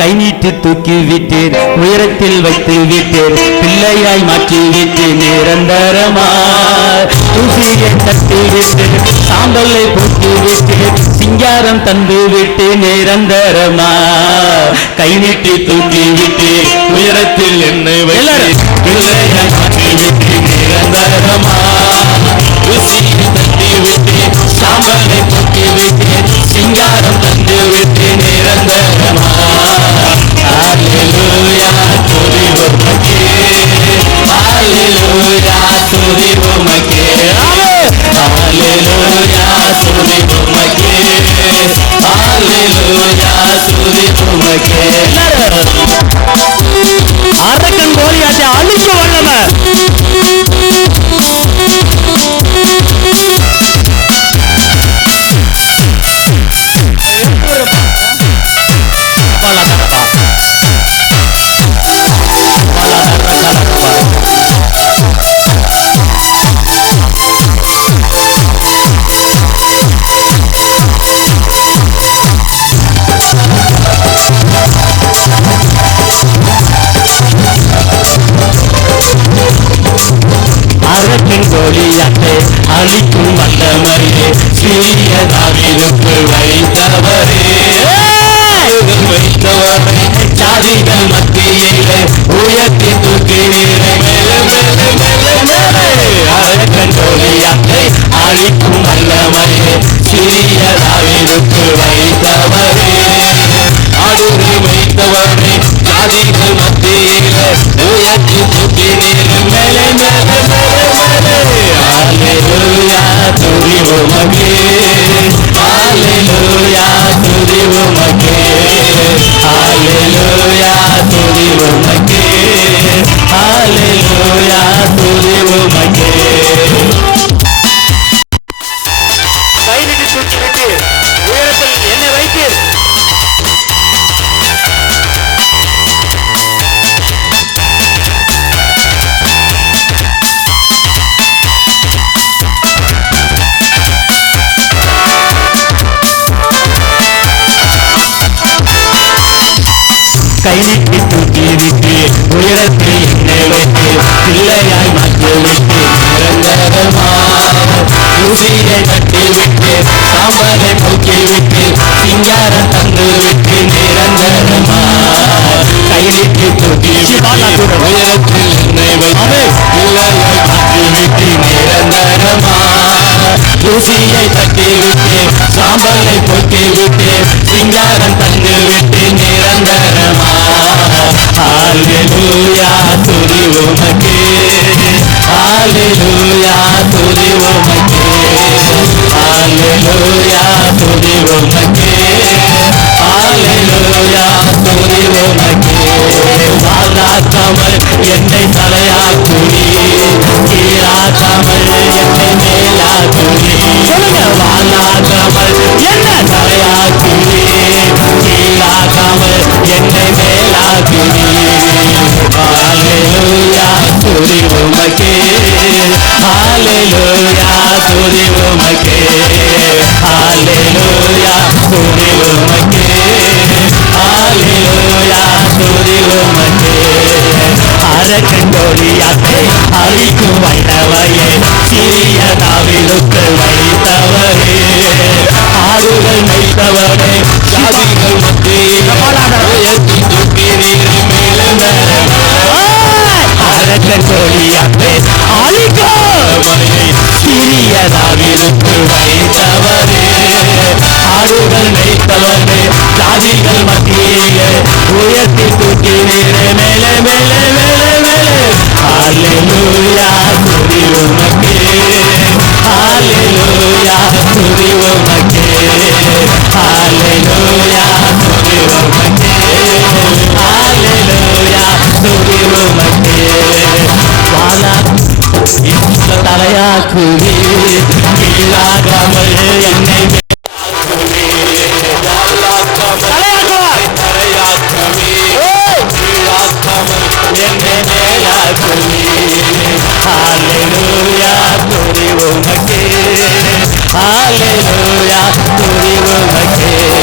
கை நீட்டி தூக்கி விட்டீர் உயரத்தில் வைத்து விட்டீர் பிள்ளையாய் மாற்றி விட்டீர் நிரந்தரமாய். தூசியை தட்டி விட்டு சாம்பலை போட்டு விட்டு சிங்காரம் தந்து விட்டு நிரந்தரமா கை நீட்டி தூக்கி விட்டு உயரத்தில் என்னை பிள்ளையாய் மாற்றி விட்டு நிரந்தரமா Hallelujah, துதி உமக்கே. அரக்கன் அரக்கின் கோலியாத்தை அழிக்கும் வல்லமரே சிறியதாவிற்கு வைத்தவரே. ஆயுதம் வைத்தவரை ஜாதிகள் மத்தியிலே உயர்த்தி தூக்கினீரே மேலே மேலே மேலே மேலே அரக்கன் கோலியாத்தை அழிக்கும் வல்லமரே சிறியதாவிற்கு வைத்தவரே. ஆடுரை வைத்தவரை ஜாதிகள் மத்தியிலே உயர்த்தி தூக்கினீரே மேலே கை நீட்டி தூக்கி விட்டு உயரத்தில் என்னை வைத்து பிள்ளையாய் மாற்றி விட்டு நிரந்தரமாக ஊசியை விட்டு சாம்பலை போக்கி விட்டு சிங்காரம் தந்து விட்டு நிரந்தரமாக கை நீட்டி தூக்கி விட்டு உயரத்தில் என்னை வைத்து பிள்ளையாய் மாற்றி விட்டு நிரந்தரமாக ஊசியை தட்டி விட்டு சாம்பலை துதி உமக்கே ஹalleluya துதி உமக்கே ஹalleluya துதி உமக்கே வாழாக்காமல் என்னை தலையாக்குடி கீழாக்காமல் என்னை மேலாக்குடி சொல்லுங்க வாழாக்காமல் என்ன தலையாக்குடி கீழாக்காமல் என்னை மேலாக்குடி ஹalleluya துதி உமக்கே Hallelujah. தாவிலுக்கு வைத்தவரே ஆடுகள் வைத்தவரே ஜாதிகள் மத்தியே உயர்த்தி தூக்கி நீரே மேலே மேலே மேலே மேலே ஹalleluya துதி உமக்கே ஹalleluya துதி உமக்கே ஹalleluya துதி உமக்கே ஹalleluya துதி உமக்கே வானா இந்த தலையாக்குவி கீழாகாமல் என்னை என்னை மேலாக்குவி ஹalleluya துதி உமக்கே ஹalleluya துதி உமக்கே